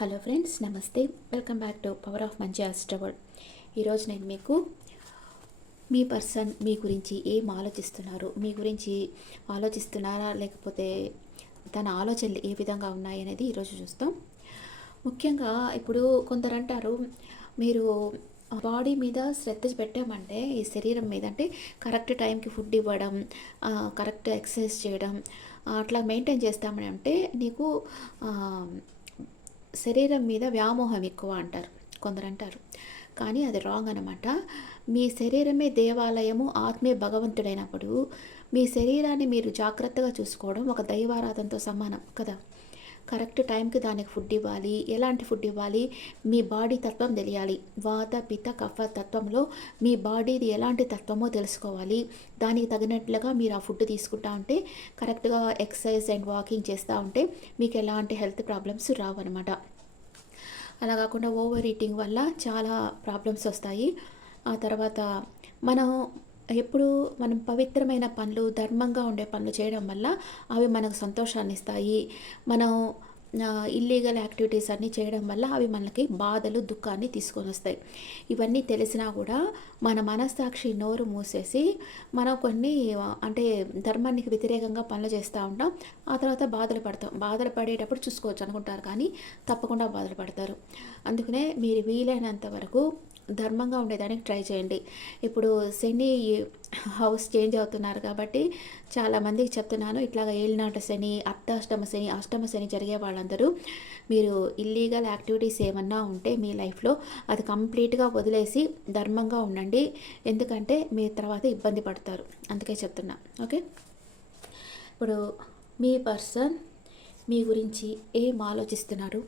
Hello friends, నమస్తే. Welcome back to power of మంచి ఆస్ట్రవల్. ఈరోజు నేను మీకు మీ పర్సన్ మీ గురించి ఏం ఆలోచిస్తున్నారు, మీ గురించి ఆలోచిస్తున్నారా లేకపోతే తన ఆలోచనలు ఏ విధంగా ఉన్నాయి అనేది ఈరోజు చూస్తాం. ముఖ్యంగా ఇప్పుడు కొందరు అంటారు, మీరు బాడీ మీద శ్రద్ధ పెట్టామంటే ఈ శరీరం మీద అంటే కరెక్ట్ టైంకి ఫుడ్ ఇవ్వడం, కరెక్ట్ ఎక్సర్సైజ్ చేయడం, అట్లా మెయింటైన్ చేస్తామని అంటే నీకు శరీరం మీద వ్యామోహం ఎక్కువ అంటారు కొందరు అంటారు. కానీ అది రాంగ్ అనమాట. మీ శరీరమే దేవాలయము, ఆత్మే భగవంతుడైనప్పుడు మీ శరీరాన్ని మీరు జాగ్రత్తగా చూసుకోవడం ఒక దైవారాధనతో సమానం కదా. కరెక్ట్ టైంకి దానికి ఫుడ్ ఇవ్వాలి. ఎలాంటి ఫుడ్ ఇవ్వాలి, మీ బాడీ తత్వం తెలియాలి. వాత పిత కఫ తత్వంలో మీ బాడీది ఎలాంటి తత్వమో తెలుసుకోవాలి. దానికి తగినట్లుగా మీరు ఆ ఫుడ్ తీసుకుంటా ఉంటే, కరెక్ట్గా ఎక్సర్సైజ్ అండ్ వాకింగ్ చేస్తూ ఉంటే మీకు ఎలాంటి హెల్త్ ప్రాబ్లమ్స్ రావు అనమాట. అలా కాకుండా ఓవర్ ఈటింగ్ వల్ల చాలా ప్రాబ్లమ్స్ వస్తాయి. ఆ తర్వాత మనం మనం పవిత్రమైన పనులు, ధర్మంగా ఉండే పనులు చేయడం వల్ల అవి మనకు సంతోషాన్ని ఇస్తాయి. మనం ఇల్లీగల్ యాక్టివిటీస్ అన్నీ చేయడం వల్ల అవి మనకి బాధలు, దుఃఖాన్ని తీసుకొని వస్తాయి. ఇవన్నీ తెలిసినా కూడా మన మనస్సాక్షి నోరు మూసేసి మనం కొన్ని అంటే ధర్మానికి వ్యతిరేకంగా పనులు చేస్తూ ఉంటాం. ఆ తర్వాత బాధలు పడతాం. బాధలు పడేటప్పుడు చూసుకోవచ్చు అనుకుంటారు, కానీ తప్పకుండా బాధలు పడతారు. అందుకనే మీరు వీలైనంత వరకు ధర్మంగా ఉండేదానికి ట్రై చేయండి. ఇప్పుడు శని హౌస్ చేంజ్ అవుతున్నారు కాబట్టి చాలామందికి చెప్తున్నాను, ఇట్లాగ ఏలినాటి శని, అర్ధాష్టమ శని, అష్టమ శని జరిగే వాళ్ళందరూ మీరు ఇల్లీగల్ యాక్టివిటీస్ ఏమన్నా ఉంటే మీ లైఫ్లో అది కంప్లీట్గా వదిలేసి ధర్మంగా ఉండండి. ఎందుకంటే మీరు తర్వాత ఇబ్బంది పడతారు. అందుకే చెప్తున్నా. ఓకే, ఇప్పుడు మీ పర్సన్ మీ గురించి ఏం ఆలోచిస్తున్నారు?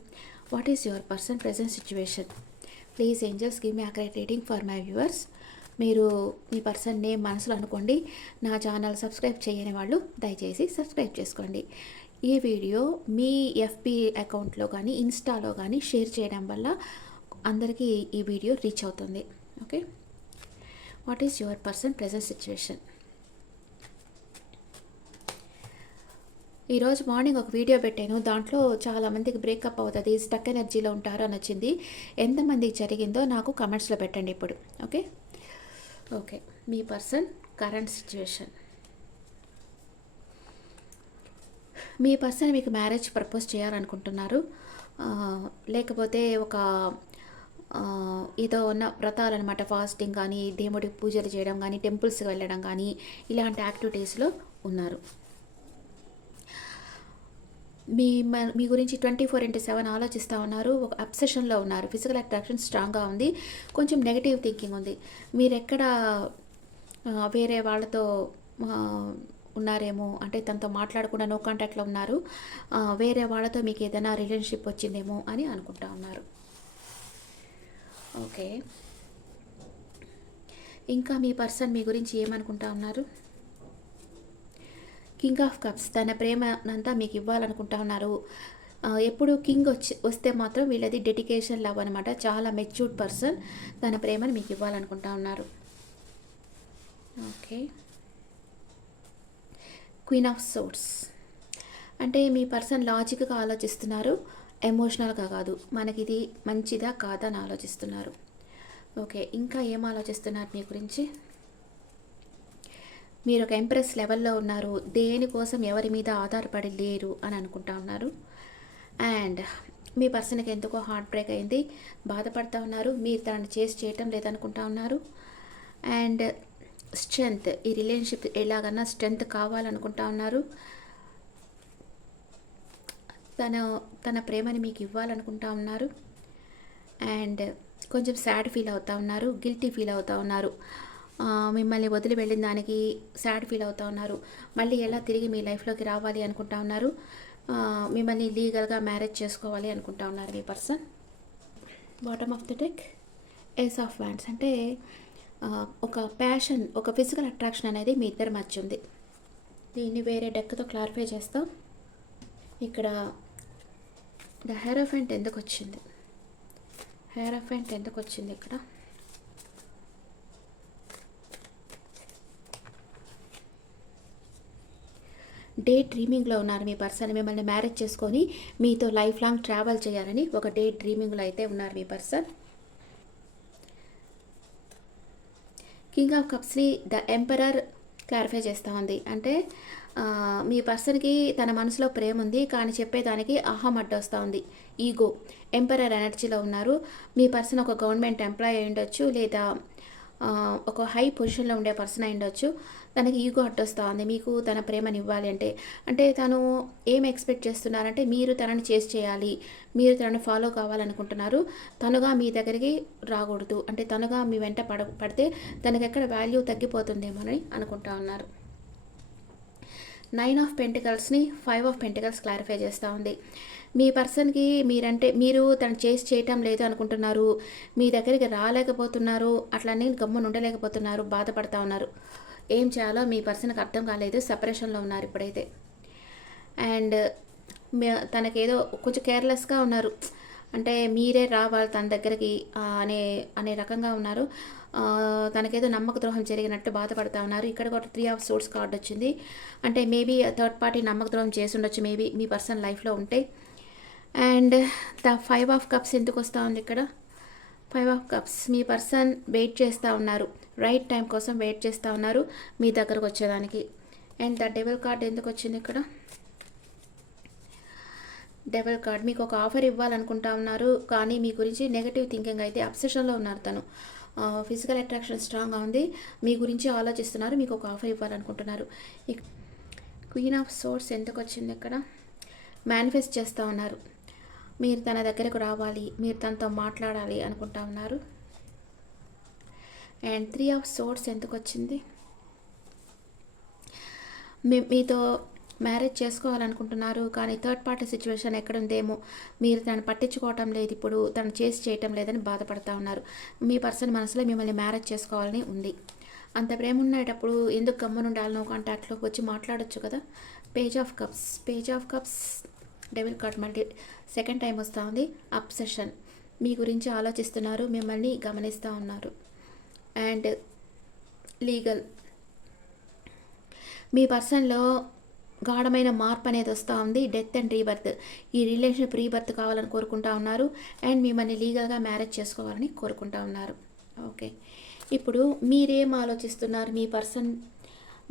What is your person present situation? Please angels give me accurate reading for my viewers. మీరు మీ పర్సన్ నేమ్ మనసులో అనుకోండి. నా ఛానల్ సబ్స్క్రైబ్ చేయని వాళ్ళు దయచేసి సబ్స్క్రైబ్ చేసుకోండి. ఈ వీడియో మీ ఎఫ్బి అకౌంట్లో కానీ ఇన్స్టాలో కానీ షేర్ చేయడం వల్ల అందరికీ ఈ వీడియో రీచ్ అవుతుంది. Okay, what is your person present situation? ఈరోజు మార్నింగ్ ఒక వీడియో పెట్టాను. దాంట్లో చాలామందికి బ్రేకప్ అవుతుంది, స్టక్ ఎనర్జీలో ఉంటారు అని వచ్చింది. ఎంతమందికి జరిగిందో నాకు కమెంట్స్లో పెట్టండి ఇప్పుడు. ఓకే ఓకే మీ పర్సన్ కరెంట్ సిచ్యువేషన్. మీ పర్సన్ మీకు మ్యారేజ్ ప్రపోజ్ చేయాలనుకుంటున్నారు, లేకపోతే ఒక ఏదో ఉన్న వ్రతాలు అనమాట, ఫాస్టింగ్ కానీ, దేవుడి పూజలు చేయడం కానీ, టెంపుల్స్కి వెళ్ళడం కానీ, ఇలాంటి యాక్టివిటీస్లో ఉన్నారు. మీ గురించి 24/7 ఆలోచిస్తూ ఉన్నారు. ఒక అబ్సెషన్లో ఉన్నారు. ఫిజికల్ అట్రాక్షన్ స్ట్రాంగ్గా ఉంది. కొంచెం నెగిటివ్ థింకింగ్ ఉంది. మీరు ఎక్కడ వేరే వాళ్ళతో ఉన్నారేమో, అంటే తనతో మాట్లాడకుండా నో కాంటాక్ట్లో ఉన్నారు. వేరే వాళ్ళతో మీకు ఏదైనా రిలేషన్షిప్ వచ్చిందేమో అని అనుకుంటా ఉన్నారు. ఓకే, ఇంకా మీ పర్సన్ మీ గురించి ఏమనుకుంటా ఉన్నారు? కింగ్ ఆఫ్ కప్స్, తన ప్రేమనంతా మీకు ఇవ్వాలనుకుంటా ఉన్నారు. ఎప్పుడు కింగ్ వస్తే మాత్రం వీళ్ళది డెడికేషన్ లవ్ అనమాట. చాలా మెచ్యూర్డ్ పర్సన్ తన ప్రేమను మీకు ఇవ్వాలనుకుంటా ఉన్నారు. ఓకే, క్వీన్ ఆఫ్ సోర్డ్స్ అంటే మీ పర్సన్ లాజిక్గా ఆలోచిస్తున్నారు, ఎమోషనల్గా కాదు. మనకి ఇది మంచిదా కాదా అని ఆలోచిస్తున్నారు. ఓకే, ఇంకా ఏం ఆలోచిస్తున్నారు మీ గురించి? మీరు ఒక ఎంప్రెస్ లెవెల్లో ఉన్నారు. దేనికోసం ఎవరి మీద ఆధారపడి లేరు అని అనుకుంటా ఉన్నారు. అండ్ మీ పర్సన్కి ఎందుకో హార్ట్ బ్రేక్ అయింది, బాధపడుతూ ఉన్నారు. మీరు దాన్ని చేయటం లేదనుకుంటా ఉన్నారు. అండ్ స్ట్రెంగ్త్, ఈ రిలేషన్షిప్ ఎలాగన్నా స్ట్రెంగ్త్ కావాలనుకుంటా ఉన్నారు. తన ప్రేమని మీకు ఇవ్వాలనుకుంటా ఉన్నారు. అండ్ కొంచెం సాడ్ ఫీల్ అవుతూ ఉన్నారు, గిల్టీ ఫీల్ అవుతూ ఉన్నారు. మిమ్మల్ని వదిలి వెళ్ళిన దానికి సాడ్ ఫీల్ అవుతూ ఉన్నారు. మళ్ళీ ఎలా తిరిగి మీ లైఫ్లోకి రావాలి అనుకుంటా ఉన్నారు. మిమ్మల్ని లీగల్గా మ్యారేజ్ చేసుకోవాలి అనుకుంటా ఉన్నారు మీ person. Bottom of the deck ace of wands అంటే ఒక ప్యాషన్, ఒక ఫిజికల్ అట్రాక్షన్ అనేది మీ ఇద్దరి మధ్య ఉంది. దీన్ని వేరే డెక్తో క్లారిఫై చేస్తాం. ఇక్కడ ద హెరోఫెంట్ ఎందుకు వచ్చింది? హెరోఫెంట్ ఎందుకు వచ్చింది ఇక్కడ? డే డ్రీమింగ్లో ఉన్నారు మీ పర్సన్. మిమ్మల్ని మ్యారేజ్ చేసుకొని మీతో లైఫ్ లాంగ్ ట్రావెల్ చేయాలని ఒక డే డ్రీమింగ్లో అయితే ఉన్నారు మీ పర్సన్. కింగ్ ఆఫ్ కప్స్ని ద ఎంపరర్ క్లారిఫై చేస్తూ ఉంది. అంటే మీ పర్సన్కి తన మనసులో ప్రేమ ఉంది, కానీ చెప్పేదానికి అహం అడ్డొస్తూ ఉంది, ఈగో. ఎంపరర్ ఎనర్జీలో ఉన్నారు. మీ పర్సన్ ఒక గవర్నమెంట్ ఎంప్లాయీ అయి ఉండొచ్చు, లేదా ఒక హై పొజిషన్లో ఉండే పర్సన్ అయి ఉండొచ్చు. తనకి ఈగో అడ్డొస్తూ ఉంది మీకు తన ప్రేమని ఇవ్వాలి అంటే. అంటే తను ఏం ఎక్స్పెక్ట్ చేస్తున్నారంటే మీరు తనని చేసి చేయాలి, మీరు తనని ఫాలో కావాలనుకుంటున్నారు. తనుగా మీ దగ్గరికి రాకూడదు, అంటే తనుగా మీ వెంట పడితే తనకి ఎక్కడ వాల్యూ తగ్గిపోతుందేమోనని అనుకుంటా ఉన్నారు. 9 ఆఫ్ పెంటికల్స్ని 5 ఆఫ్ పెంటికల్స్ క్లారిఫై చేస్తూ ఉంది. మీ పర్సన్కి మీరు తను చేసి చేయటం లేదు అనుకుంటున్నారు, మీ దగ్గరికి రాలేకపోతున్నారు, అట్లనే గమ్మున ఉండలేకపోతున్నారు, బాధపడతా ఉన్నారు. ఏం చేయాలో మీ పర్సన్కి అర్థం కాలేదు, సెపరేషన్లో ఉన్నారు ఇప్పుడైతే. అండ్ తనకేదో కొంచెం కేర్లెస్గా ఉన్నారు, అంటే మీరే రావాలి తన దగ్గరికి అనే అనే రకంగా ఉన్నారు. తనకేదో నమ్మక ద్రోహం జరిగినట్టు బాధపడతా ఉన్నారు. ఇక్కడ కూడా 3 ఆఫ్ సోర్స్ కార్డ్ వచ్చింది, అంటే మేబీ థర్డ్ పార్టీ నమ్మక ద్రోహం చేసి ఉండొచ్చు మేబీ మీ పర్సన్ లైఫ్లో ఉంటే. అండ్ ద 5 ఆఫ్ కప్స్ ఎందుకు వస్తూ ఉంది ఇక్కడ? 5 ఆఫ్ కప్స్, మీ పర్సన్ వెయిట్ చేస్తూ ఉన్నారు, రైట్ టైం కోసం వెయిట్ చేస్తూ ఉన్నారు మీ దగ్గరకు వచ్చేదానికి. అండ్ ద డెవిల్ కార్డ్ ఎందుకు వచ్చింది ఇక్కడ? డెవిల్ కార్డ్, మీకు ఒక ఆఫర్ ఇవ్వాలనుకుంటా ఉన్నారు, కానీ మీ గురించి నెగటివ్ థింకింగ్ అయితే అబ్సెషన్లో ఉన్నారు. తను ఫిజికల్ అట్రాక్షన్ స్ట్రాంగ్గా ఉంది, మీ గురించి ఆలోచిస్తున్నారు, మీకు ఒక ఆఫర్ ఇవ్వాలనుకుంటున్నారు. క్వీన్ ఆఫ్ సోర్స్ ఎందుకు వచ్చింది ఇక్కడ? మేనిఫెస్ట్ చేస్తూ ఉన్నారు, మీరు తన దగ్గరకు రావాలి, మీరు తనతో మాట్లాడాలి అనుకుంటా ఉన్నారు. అండ్ 3 ఆఫ్ సోర్స్ ఎందుకు వచ్చింది? మీతో మ్యారేజ్ చేసుకోవాలనుకుంటున్నారు, కానీ థర్డ్ పార్టీ సిచ్యువేషన్ ఎక్కడుందేమో, మీరు తను పట్టించుకోవటం లేదు, ఇప్పుడు తను చేసి చేయటం లేదని బాధపడతా ఉన్నారు. మీ పర్సన్ మనసులో మిమ్మల్ని మ్యారేజ్ చేసుకోవాలని ఉంది. అంత ప్రేమ ఉండేటప్పుడు ఎందుకు గమ్మునుండాలనో కాంటాక్ట్లోకి వచ్చి మాట్లాడొచ్చు కదా. Page of cups devil card మళ్ళీ సెకండ్ టైం వస్తూ ఉంది. అబ్సెషన్, మీ గురించి ఆలోచిస్తున్నారు, మిమ్మల్ని గమనిస్తూ ఉన్నారు. అండ్ లీగల్, మీ పర్సన్లో గాఢమైన మార్పు అనేది వస్తూ ఉంది. డెత్ అండ్ రీబర్త్, ఈ రిలేషన్షిప్ రీబర్త్ కావాలని కోరుకుంటా ఉన్నారు. అండ్ మిమ్మల్ని లీగల్గా మ్యారేజ్ చేసుకోవాలని కోరుకుంటా ఉన్నారు. ఓకే, ఇప్పుడు మీరేం ఆలోచిస్తున్నారు?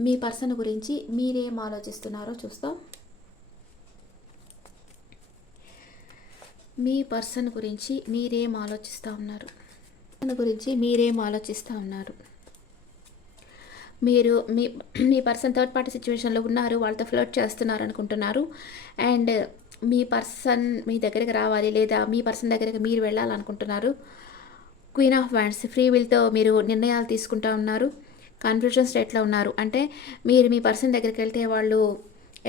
మీ పర్సన్ గురించి మీరేం ఆలోచిస్తున్నారో చూస్తాం. మీ పర్సన్ గురించి మీరేం ఆలోచిస్తూ ఉన్నారు? మీరు మీ పర్సన్ థర్డ్ పార్టీ సిచ్యువేషన్లో ఉన్నారు, వాళ్ళతో ఫ్లర్ట్ చేస్తున్నారు అనుకుంటున్నారు. అండ్ మీ పర్సన్ మీ దగ్గరికి రావాలి, లేదా మీ పర్సన్ దగ్గరికి మీరు వెళ్ళాలనుకుంటున్నారు. క్వీన్ ఆఫ్ వ్యాండ్స్, ఫ్రీ విల్తో మీరు నిర్ణయాలు తీసుకుంటూ ఉన్నారు. కన్ఫ్యూజన్ స్టేట్లో ఉన్నారు, అంటే మీరు మీ పర్సన్ దగ్గరికి వెళ్తే వాళ్ళు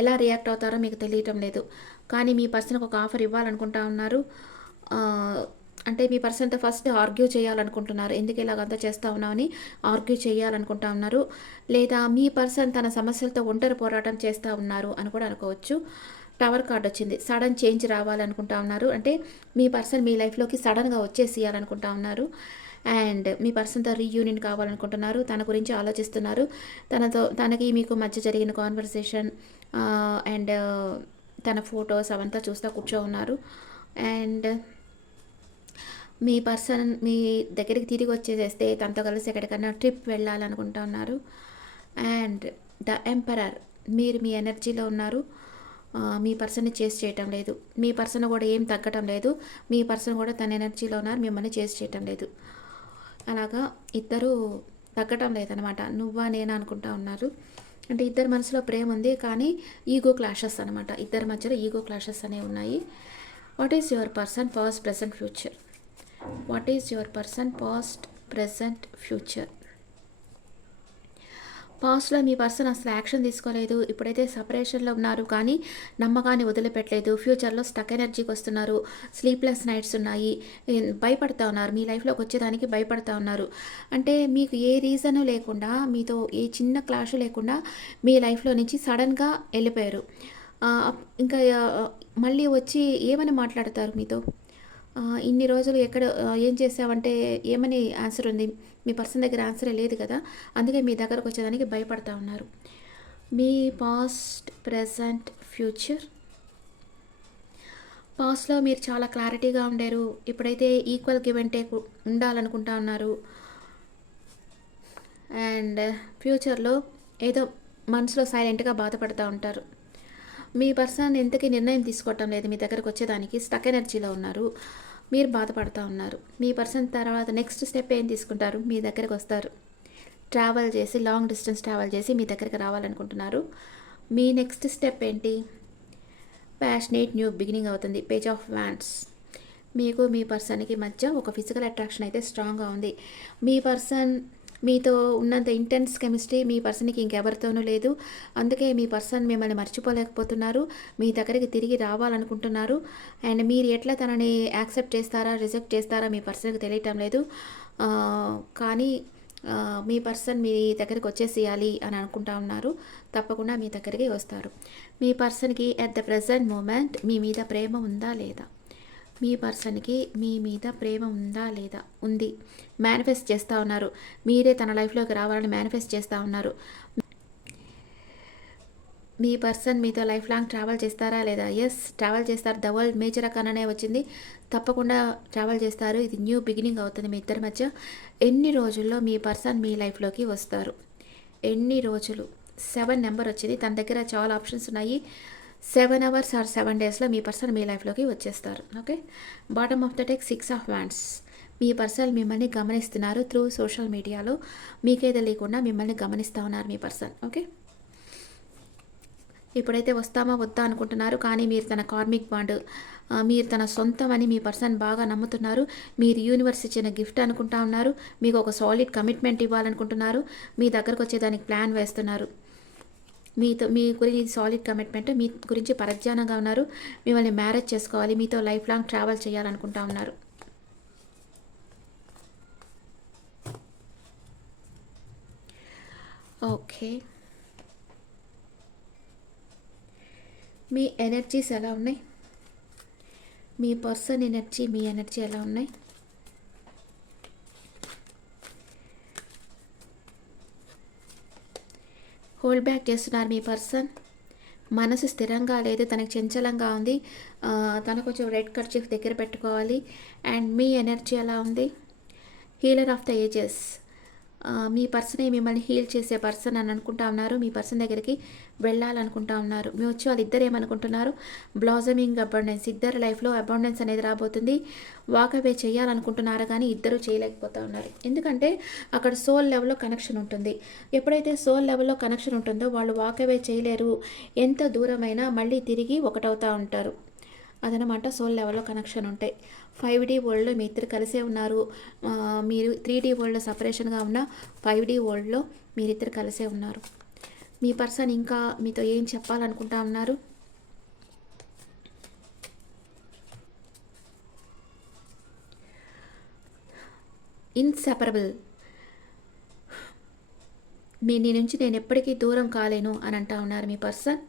ఎలా రియాక్ట్ అవుతారో మీకు తెలియటం లేదు, కానీ మీ పర్సన్కి ఒక ఆఫర్ ఇవ్వాలనుకుంటా ఉన్నారు. అంటే మీ పర్సన్తో ఫస్ట్ ఆర్గ్యూ చేయాలనుకుంటున్నారు, ఎందుకు ఇలాగంతా చేస్తూ ఉన్నామని ఆర్గ్యూ చేయాలనుకుంటా ఉన్నారు. లేదా మీ పర్సన్ తన సమస్యలతో ఒంటరి పోరాటం చేస్తూ ఉన్నారు అని కూడా అనుకోవచ్చు. టవర్ కార్డ్ వచ్చింది, సడన్ చేంజ్ రావాలనుకుంటా ఉన్నారు, అంటే మీ పర్సన్ మీ లైఫ్లోకి సడన్గా వచ్చేసేయాలనుకుంటా ఉన్నారు. అండ్ మీ పర్సన్తో రీయూనియన్ కావాలనుకుంటున్నారు, తన గురించి ఆలోచిస్తున్నారు, తనకి మీకు మధ్య జరిగిన కాన్వర్సేషన్ అండ్ తన ఫొటోస్ అవంతా చూస్తూ కూర్చో ఉన్నారు. అండ్ మీ పర్సన్ మీ దగ్గరికి తిరిగి వచ్చేసేస్తే తనతో కలిసి ఎక్కడికన్నా ట్రిప్ వెళ్ళాలనుకుంటా ఉన్నారు. అండ్ ద ఎంపరర్, మీరు మీ ఎనర్జీలో ఉన్నారు, మీ పర్సన్ని చేసి చేయటం లేదు, మీ పర్సన్ కూడా ఏం తగ్గటం లేదు, మీ పర్సన్ కూడా తన ఎనర్జీలో ఉన్నారు, మిమ్మల్ని చేసి చేయటం లేదు. అలాగా ఇద్దరు తగ్గటం లేదనమాట, నువ్వా నేనా అనుకుంటా ఉన్నారు. అంటే ఇద్దరు మనసులో ప్రేమ ఉంది, కానీ ఈగో క్లాషెస్ అనమాట, ఇద్దరి మధ్యలో ఈగో క్లాషెస్ అనేవి ఉన్నాయి. What is your person past present future? What is your person past present future? పాస్ట్లో మీ పర్సన్ అసలు యాక్షన్ తీసుకోలేదు, ఇప్పుడైతే సపరేషన్లో ఉన్నారు, కానీ నమ్మకాన్ని వదిలిపెట్టలేదు. ఫ్యూచర్లో స్టక్ ఎనర్జీకి వస్తున్నారు, స్లీప్లెస్ నైట్స్ ఉన్నాయి, భయపడతా ఉన్నారు, మీ లైఫ్లోకి వచ్చేదానికి భయపడతా ఉన్నారు. అంటే మీకు ఏ రీజను లేకుండా, మీతో ఏ చిన్న క్లాష్ లేకుండా మీ లైఫ్లో నుంచి సడన్గా వెళ్ళిపోయారు. ఇంకా మళ్ళీ వచ్చి ఏమని మాట్లాడతారు మీతో? ఇన్ని రోజులు ఎక్కడ ఏం చేసావంటే ఏమని ఆన్సర్ ఉంది? మీ పర్సన్ దగ్గర ఆన్సరే లేదు కదా, అందుకే మీ దగ్గరకు వచ్చేదానికి భయపడతా ఉన్నారు. మీ పాస్ట్, ప్రెజెంట్, ఫ్యూచర్. పాస్ట్లో మీరు చాలా క్లారిటీగా ఉండారు. ఇప్పుడైతే ఈక్వల్ గివ్ అండ్ టేక్ ఉండాలనుకుంటా ఉన్నారు. అండ్ ఫ్యూచర్లో ఏదో మనసులో సైలెంట్గా బాధపడుతూ ఉంటారు. మీ పర్సన్ ఎంతకీ నిర్ణయం తీసుకోవటం లేదు, మీ దగ్గరకు వచ్చేదానికి స్టక్ ఎనర్జీలో ఉన్నారు. మీరు బాధపడుతూ ఉన్నారు. మీ పర్సన్ తర్వాత నెక్స్ట్ స్టెప్ ఏం తీసుకుంటారు, మీ దగ్గరకు వస్తారు. ట్రావెల్ చేసి, లాంగ్ డిస్టెన్స్ ట్రావెల్ చేసి మీ దగ్గరికి రావాలనుకుంటున్నారు. మీ నెక్స్ట్ స్టెప్ ఏంటి? ప్యాషనేట్ న్యూ బిగినింగ్ అవుతుంది. Page of wands. మీకు మీ పర్సన్కి మధ్య ఒక ఫిజికల్ అట్రాక్షన్ అయితే స్ట్రాంగ్గా ఉంది. మీ పర్సన్ మీతో ఉన్నంత ఇంటెన్స్ కెమిస్ట్రీ మీ పర్సన్కి ఇంకెవరితోనూ లేదు. అందుకే మీ పర్సన్ మిమ్మల్ని మర్చిపోలేకపోతున్నారు, మీ దగ్గరికి తిరిగి రావాలనుకుంటున్నారు. అండ్ మీరు ఎట్లా తనని యాక్సెప్ట్ చేస్తారా, రిజెక్ట్ చేస్తారా మీ పర్సన్కి తెలియటం లేదు. కానీ మీ పర్సన్ మీ దగ్గరికి వచ్చేసేయాలి అని అనుకుంటా ఉన్నారు. తప్పకుండా మీ దగ్గరికి వస్తారు. మీ పర్సన్కి ఎట్ ద ప్రజెంట్ మూమెంట్ మీ మీద ప్రేమ ఉందా లేదా? మీ పర్సన్కి మీ మీద ప్రేమ ఉందా లేదా? ఉంది. మేనిఫెస్ట్ చేస్తూ ఉన్నారు. మీరే తన లైఫ్లోకి రావాలని మేనిఫెస్ట్ చేస్తూ ఉన్నారు. మీ పర్సన్ మీతో లైఫ్ లాంగ్ ట్రావెల్ చేస్తారా లేదా? ఎస్, ట్రావెల్ చేస్తారు. ద వరల్డ్ మేజర్ అకాననే వచ్చింది. తప్పకుండా ట్రావెల్ చేస్తారు. ఇది న్యూ బిగినింగ్ అవుతుంది మీ ఇద్దరి మధ్య. ఎన్ని రోజుల్లో మీ పర్సన్ మీ లైఫ్లోకి వస్తారు? ఎన్ని రోజులు? 7 నెంబర్ వచ్చింది. తన దగ్గర చాలా ఆప్షన్స్ ఉన్నాయి. 7 hours ఆర్ 7 daysలో మీ పర్సన్ మీ లైఫ్లోకి వచ్చేస్తారు. Okay. Bottom of the deck 6 of wands. Me person మిమ్మల్ని గమనిస్తున్నారు త్రూ సోషల్ మీడియాలో. మీకే తెలియకుండా మిమ్మల్ని గమనిస్తూ ఉన్నారు మీ పర్సన్. ఓకే. ఇప్పుడైతే వస్తామా వద్దా అనుకుంటున్నారు, కానీ మీరు తన కార్మిక్ బాండ్, మీరు తన సొంతం అని మీ పర్సన్ బాగా నమ్ముతున్నారు. మీరు యూనివర్స్ ఇచ్చిన గిఫ్ట్ అనుకుంటా ఉన్నారు. మీకు ఒక సాలిడ్ కమిట్మెంట్ ఇవ్వాలనుకుంటున్నారు. మీ దగ్గరకు వచ్చేదానికి ప్లాన్ వేస్తున్నారు. మీ గురించి సాలిడ్ కమిట్మెంట్, మీ గురించి పరధ్యానంగా ఉన్నారు. మిమ్మల్ని మ్యారేజ్ చేసుకోవాలి, మీతో లైఫ్ లాంగ్ ట్రావెల్ చేయాలనుకుంటా ఉన్నారు. ఓకే. మీ ఎనర్జీస్ ఎలా ఉన్నాయి? మీ పర్సన్ ఎనర్జీ, మీ ఎనర్జీ ఎలా ఉన్నాయి? హోల్డ్ బ్యాక్ చేస్తున్నారు మీ పర్సన్. మనసు స్థిరంగా లేదు, తనకు చంచలంగా ఉంది. తనకు కొంచెం రెడ్ కర్చీఫ్ దగ్గర పెట్టుకోవాలి. అండ్ మీ ఎనర్జీ ఎలా ఉంది? Healer of the ages. మీ పర్సనే మిమ్మల్ని హీల్ చేసే పర్సన్ అని అనుకుంటా ఉన్నారు. మీ పర్సన్ దగ్గరికి వెళ్ళాలనుకుంటా ఉన్నారు. మీ వచ్చి వాళ్ళు ఇద్దరు ఏమనుకుంటున్నారు? Blossoming abundance. ఇద్దరు లైఫ్లో అబాండెన్స్ అనేది రాబోతుంది. వాకవే చేయాలనుకుంటున్నారు, కానీ ఇద్దరు చేయలేకపోతూ ఉన్నారు. ఎందుకంటే అక్కడ సోల్ లెవెల్లో కనెక్షన్ ఉంటుంది. ఎప్పుడైతే సోల్ లెవెల్లో కనెక్షన్ ఉంటుందో వాళ్ళు వాకవే చేయలేరు. ఎంత దూరమైనా మళ్ళీ తిరిగి ఒకటవుతూ ఉంటారు. అదనమాట సోల్ లెవెల్లో కనెక్షన్ ఉంటాయి. 5D వరల్డ్లో మీ ఇద్దరు కలిసే ఉన్నారు. మీరు 3D వరల్డ్లో సపరేషన్గా ఉన్న 5D వరల్డ్లో మీరిద్దరు కలిసే ఉన్నారు. మీ పర్సన్ ఇంకా మీతో ఏం చెప్పాలనుకుంటా ఉన్నారు? ఇన్సెపరబుల్. నీ నుంచి నేను ఎప్పటికీ దూరం కాలేను అని అంటా ఉన్నారు మీ పర్సన్.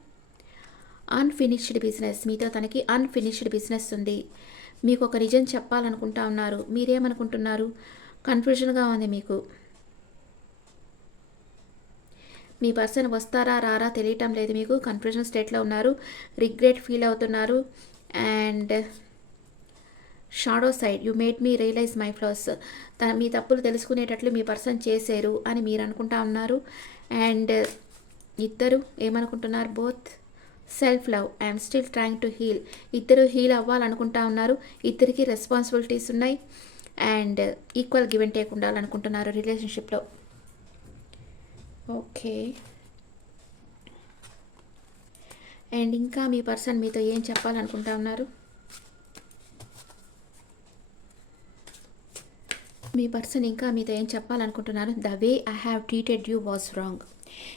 Unfinished business. మీతో తనకి అన్ఫినిష్డ్ బిజినెస్ ఉంది. మీకు ఒక నిజం చెప్పాలనుకుంటా ఉన్నారు. మీరేమనుకుంటున్నారు? కన్ఫ్యూజన్గా ఉంది మీకు. మీ పర్సన్ వస్తారా రారా తెలియటం లేదు మీకు. కన్ఫ్యూజన్ స్టేట్లో ఉన్నారు. రిగ్రెట్ ఫీల్ అవుతున్నారు. And shadow side. You made me realise my flaws. మీ తప్పులు తెలుసుకునేటట్లు మీ పర్సన్ చేశారు అని మీరు అనుకుంటా ఉన్నారు. అండ్ ఇద్దరు ఏమనుకుంటున్నారు? Both self love. I'm still trying to heal. ఇద్దరు హీల్ అవ్వాలనుకుంటా ఉన్నారు. ఇద్దరికి రెస్పాన్సిబిలిటీస్ ఉన్నాయి. And equal give and take ఉండాలనుకుంటున్నారు రిలేషన్షిప్లో. ఓకే. అండ్ ఇంకా మీ పర్సన్ మీతో ఏం చెప్పాలనుకుంటా ఉన్నారు? మీ పర్సన్ ఇంకా మీతో ఏం చెప్పాలనుకుంటున్నారు? The way I have treated you was wrong.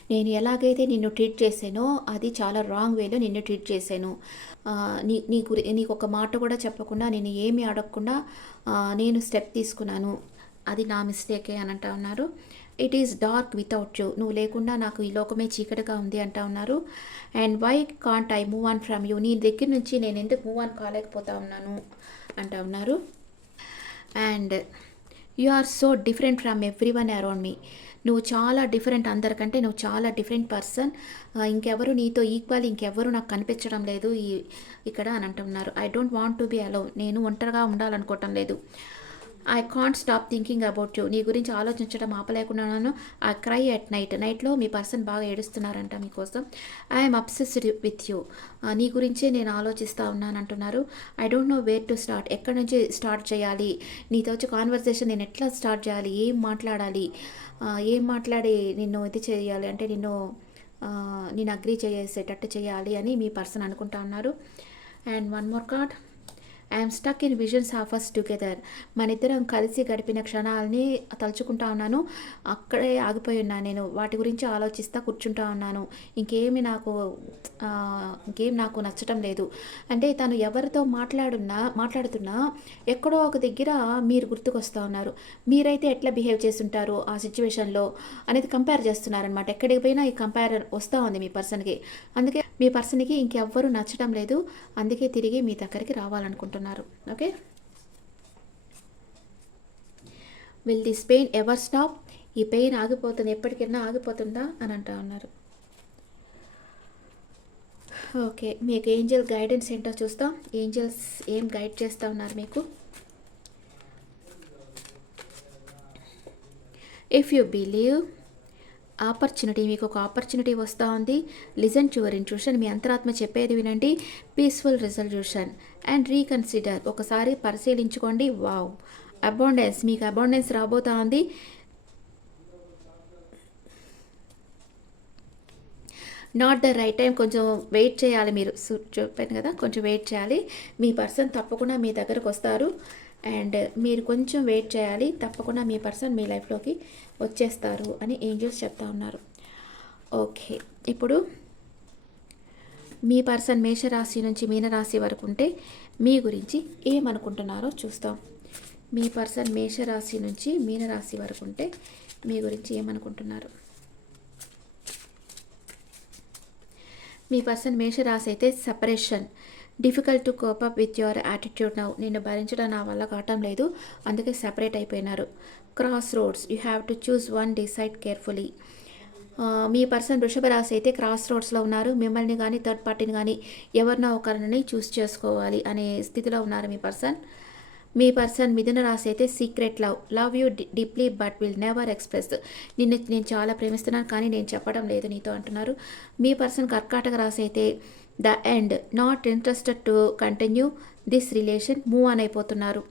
నేను ఎలాగైతే నిన్ను ట్రీట్ చేశానో అది చాలా రాంగ్ వేలో నిన్ను ట్రీట్ చేశాను. నీకు ఒక మాట కూడా చెప్పకుండా, నేను ఏమీ అడగకుండా నేను స్టెప్ తీసుకున్నాను. అది నా మిస్టేకే అని అంటా ఉన్నారు. It is dark without you. నువ్వు లేకుండా నాకు ఈ లోకమే చీకటిగా ఉంది అంటా ఉన్నారు. And why can't I move on from you. నీ దగ్గర నుంచి నేను ఎందుకు మూవ్ ఆన్ కాలేకపోతా ఉన్నాను అంటా ఉన్నారు. And you are so different from every one around me. నువ్వు చాలా డిఫరెంట్, అందరికంటే నువ్వు చాలా డిఫరెంట్ పర్సన్. ఇంకెవరు నీతో ఈక్వల్ ఇంకెవ్వరు నాకు కనిపించడం లేదు ఇక్కడ అని అంటున్నారు. I don't want to be alone, నేను ఒంటరిగా ఉండాలనుకోవటం లేదు. I can't stop thinking about you, నీ గురించి ఆలోచించడం ఆపలేకున్నాను. ఐ క్రై అట్ నైట్లో మీ పర్సన్ బాగా ఏడుస్తున్నారంట మీకోసం. ఐఎమ్ అబ్సెస్డ్ విత్ యూ, నీ గురించే నేను ఆలోచిస్తూ ఉన్నాను అంటున్నారు. I don't know where to start, ఎక్కడి నుంచి స్టార్ట్ చేయాలి, నీతో వచ్చి కాన్వర్సేషన్ నేను ఎట్లా స్టార్ట్ చేయాలి, ఏం మాట్లాడాలి, ఏం మాట్లాడి నిన్ను ఇది చేయాలి అంటే నేను అగ్రీ చేసేటట్టు చేయాలి అని మీ పర్సన్ అనుకుంటా ఉన్నారు. And one more card, I'm stuck in visions of us together, మన ఇద్దరం కలిసి గడిపిన క్షణాలని తలుచుకుంటా ఉన్నాను, అక్కడే ఆగిపోయి ఉన్నాను, నేను వాటి గురించి ఆలోచిస్తూ కూర్చుంటా ఉన్నాను. ఇంకేం నాకు నచ్చటం లేదు. అంటే తను ఎవరితో మాట్లాడుతున్నా ఎక్కడో ఒక దగ్గర మీరు గుర్తుకొస్తూ ఉన్నారు. మీరైతే ఎట్లా బిహేవ్ చేస్తుంటారు ఆ సిచ్యువేషన్లో అనేది కంపేర్ చేస్తున్నారనమాట. ఎక్కడికి పోయినా ఈ కంపేర్ వస్తూ ఉంది మీ పర్సన్కి. అందుకే మీ పర్సన్కి ఇంకెవ్వరూ నచ్చడం లేదు, అందుకే తిరిగి మీ దగ్గరికి రావాలనుకుంటున్నారు. Okay, will this pain ever stop, ఈ పెయిన్ ఆగిపోతుంది, ఎప్పటికైనా ఆగిపోతుందా అని అంటా ఉన్నారు. ఓకే, మీకు ఏంజల్ గైడెన్స్ ఏంటో చూస్తాం. ఏంజల్స్ ఏం గైడ్ చేస్తూ ఉన్నారు మీకు. ఇఫ్ యూ బిలీవ్, ఆపర్చునిటీ, మీకు ఒక ఆపర్చునిటీ వస్తూ ఉంది. లిజన్ టు యువర్ ఇంట్యూషన్, మీ అంతరాత్మ చెప్పేది వినండి. పీస్ఫుల్ రిజల్యూషన్ అండ్ రీకన్సిడర్, ఒకసారి పరిశీలించుకోండి. వావ్, అబాండెన్స్, మీకు అబాండెన్స్ రాబోతా ఉంది. నాట్ ద రైట్ టైం, కొంచెం వెయిట్ చేయాలి మీరు, చెప్పాను కదా, కొంచెం వెయిట్ చేయాలి. మీ పర్సన్ తప్పకుండా మీ దగ్గరకు వస్తారు అండ్ మీరు కొంచెం వెయిట్ చేయాలి. తప్పకుండా మీ పర్సన్ మీ లైఫ్లోకి వచ్చేస్తారు అని ఏంజల్స్ చెప్తా ఉన్నారు. ఓకే, ఇప్పుడు మీ పర్సన్ మేషరాశి నుంచి మీనరాశి వరకు ఉంటే మీ గురించి ఏమనుకుంటున్నారో చూస్తాం. మీ పర్సన్ మేషరాశి నుంచి మీనరాశి వరకు ఉంటే మీ గురించి ఏమనుకుంటున్నారు. మీ పర్సన్ మేషరాశి అయితే separation, difficult to cope up with your attitude now, నిన్ను భరించడం నా వల్ల కావటం లేదు, అందుకే సెపరేట్ అయిపోయినారు. Cross roads, you have to choose one, decide carefully. Me person వృషభ రాశి అయితే క్రాస్ రోడ్స్లో ఉన్నారు. మిమ్మల్ని కానీ థర్డ్ పార్టీని కానీ ఎవరినో ఒకరిని చూస్ చేసుకోవాలి అనే స్థితిలో ఉన్నారు మీ పర్సన్. మీ పర్సన్ మిథున రాశి అయితే secret love you deeply but will never express, నేను చాలా ప్రేమిస్తున్నాను కానీ నేను చెప్పడం లేదు నీతో అంటున్నారు. మీ పర్సన్ కర్కాటక రాశి అయితే the end, not interested to continue this relation, move on అయిపోతున్నారు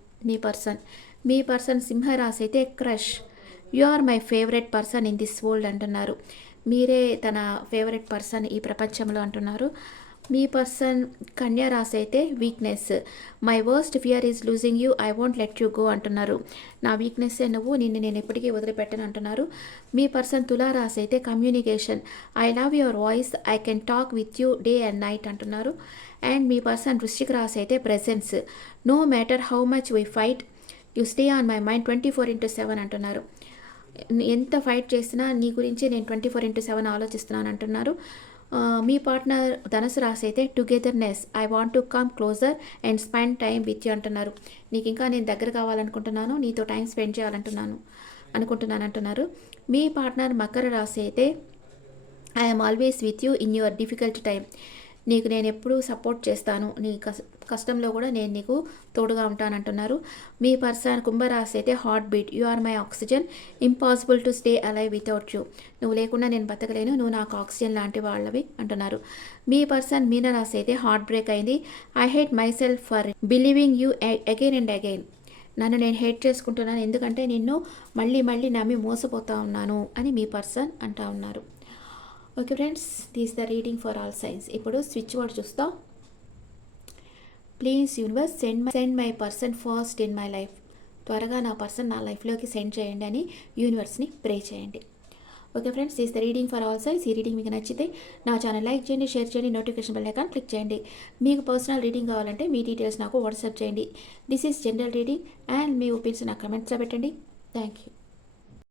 మీ పర్సన్ సింహరాశి అయితే crush, you are my favourite person in this world అంటున్నారు. మీరే తన ఫేవరెట్ పర్సన్ ఈ ప్రపంచంలో అంటున్నారు. మీ పర్సన్ కన్యా రాశి అయితే weakness, my worst fear is losing you, I won't let you go అంటున్నారు. నా వీక్నెస్సే నువ్వు, నేను ఎప్పటికీ వదిలిపెట్టను అంటున్నారు. మీ పర్సన్ తులారాశి అయితే communication, I love your voice, I can talk with you day and night అంటున్నారు. అండ్ మీ పర్సన్ వృశ్చిక రాశి అయితే presence, no matter how much we fight you stay on my mind 24/7 అంటున్నారు. ఎంత ఫైట్ చేసినా నీ గురించి నేను 24/7 ఆలోచిస్తున్నాను అంటున్నారు. మీ పార్ట్నర్ ధనుసు రాశి అయితే togetherness, I want to come closer and spend time with you అంటున్నారు. నీకు ఇంకా నేను దగ్గర కావాలనుకుంటున్నాను, నీతో టైం స్పెండ్ చేయాలనుకుంటున్నాను అంటున్నారు. మీ పార్ట్నర్ మకర రాశి అయితే I'm always with you in your difficult time, నీకు నేను ఎప్పుడూ సపోర్ట్ చేస్తాను, నీ కష్టంలో కూడా నేను నీకు తోడుగా ఉంటానంటున్నారు. మీ పర్సన్ కుంభరాశి అయితే heartbeat, you are my oxygen, impossible to stay alive without you, నువ్వు లేకుండా నేను బతకలేను, నువ్వు నాకు ఆక్సిజన్ లాంటి వాళ్ళవి అంటున్నారు. మీ పర్సన్ మీనరాశి అయితే హార్ట్ బ్రేక్ అయింది, I hate my self for believing you again and again, నన్ను నేను హేట్ చేసుకుంటున్నాను ఎందుకంటే నిన్ను మళ్ళీ మళ్ళీ నమ్మి మోసపోతా ఉన్నాను అని మీ పర్సన్ అంటా ఉన్నారు. Okay friends, this the reading for all science. ఇప్పుడు స్విచ్ వర్డ్ చూస్తాం. Please universe send my person first in my life, త్వరగా నా పర్సన్ నా లైఫ్లోకి సెండ్ చేయండి అని యూనివర్స్ని ప్రే చేయండి. Okay friends, this the reading for all science. ఈ రీడింగ్ మీకు నచ్చితే నా ఛానల్ లైక్ చేయండి, షేర్ చేయండి, నోటిఫికేషన్ బెల్ ఐకాన్ క్లిక్ చేయండి. మీకు పర్సనల్ రీడింగ్ కావాలంటే మీ డీటెయిల్స్ నాకు వాట్సాప్ చేయండి. This is general reading and me opinions నాకు కమెంట్స్లో పెట్టండి. Thank you.